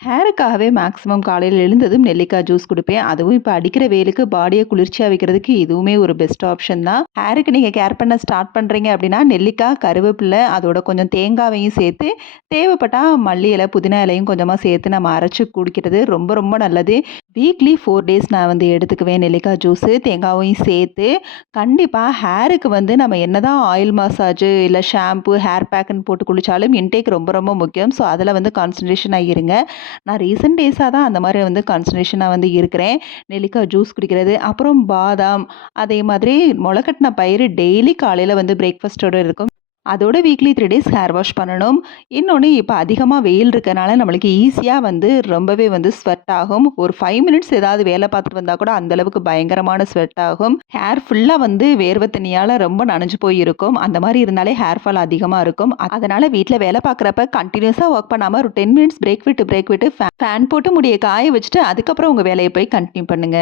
ஹேருக்காகவே maximum காலையில எழுந்ததும் நெல்லிக்காய் ஜூஸ் குடிப்பேன். அதுவும் இப்ப அடிக்கிற வெயிலுக்கு பாடிய குளிர்ச்சியா வைக்கிறதுக்கு இதுவுமே ஒரு பெஸ்ட் ஆப்ஷன் தான். ஹேருக்கு நீங்க கேர் பண்ண ஸ்டார்ட் பண்றீங்க அப்படின்னா, நெல்லிக்காய், கருவேப்பிலை அதோட கொஞ்சம் தேங்காவையும் சேர்த்து, தேவைப்பட்டா மல்லி இலை, புதினா இலையும் கொஞ்சமா சேர்த்து நம்ம அரைச்சு குடிக்கிறது ரொம்ப ரொம்ப நல்லது. வீக்லி 4 டேஸ் நான் வந்து எடுத்துக்குவேன் நெல்லிக்காய் ஜூஸு, தேங்காவையும் சேர்த்து. கண்டிப்பா ஹேருக்கு வந்து நம்ம என்னதான் ஆயில் மசாஜ் இல்ல ஷாம்பு, ஹேர் பேக்குன்னு போட்டு குளிச்சாலும் இன்டேக் ரொம்ப ரொம்ப முக்கியம். ஸோ, அதில வந்து கான்சன்ட்ரேஷனா இருங்க. நான் ரீசென்ட் டேஸா தான் அந்த மாரி வந்து கான்சன்ட்ரேஷனா வந்து இருக்கிறேன். நெல்லிக்காய் ஜூஸ் குடிக்கிறது, அப்புறம் பாதாம், அதே மாதிரி மொளக்கட்டின பயிறு டெய்லி காலையில வந்து பிரேக்ஃபாஸ்ட்டோட இருக்கும். அதோட வீக்லி 3 டேஸ் ஹேர் வாஷ் பண்ணணும். இன்னொன்னு இப்ப அதிகமா வெயில் இருக்கனால நம்மளுக்கு ஈஸியா வந்து ரொம்பவே வந்து ஸ்வெட் ஆகும். ஒரு 5 மினிட்ஸ் ஏதாவது வேலை பார்த்துட்டு வந்தா கூட அந்த அளவுக்கு பயங்கரமான ஸ்வெட் ஆகும். ஹேர் ஃபுல்லா வந்து வேர்வை தண்ணியால ரொம்ப நனைஞ்சு போய் இருக்கும். அந்த மாரி இருந்தாலே ஹேர் ஃபால் அதிகமா இருக்கும். அதனால வீட்ல வேலை பார்க்குறப்ப கன்டினியூஸா வொர்க் பண்ணாம ஒரு 10 மினிட்ஸ் பிரேக் விட்டு ஃபேன் போட்டு முடிய காய வச்சுட்டு அதுக்கப்புறம் உங்க வேலைய போய் கன்டின்யூ பண்ணுங்க.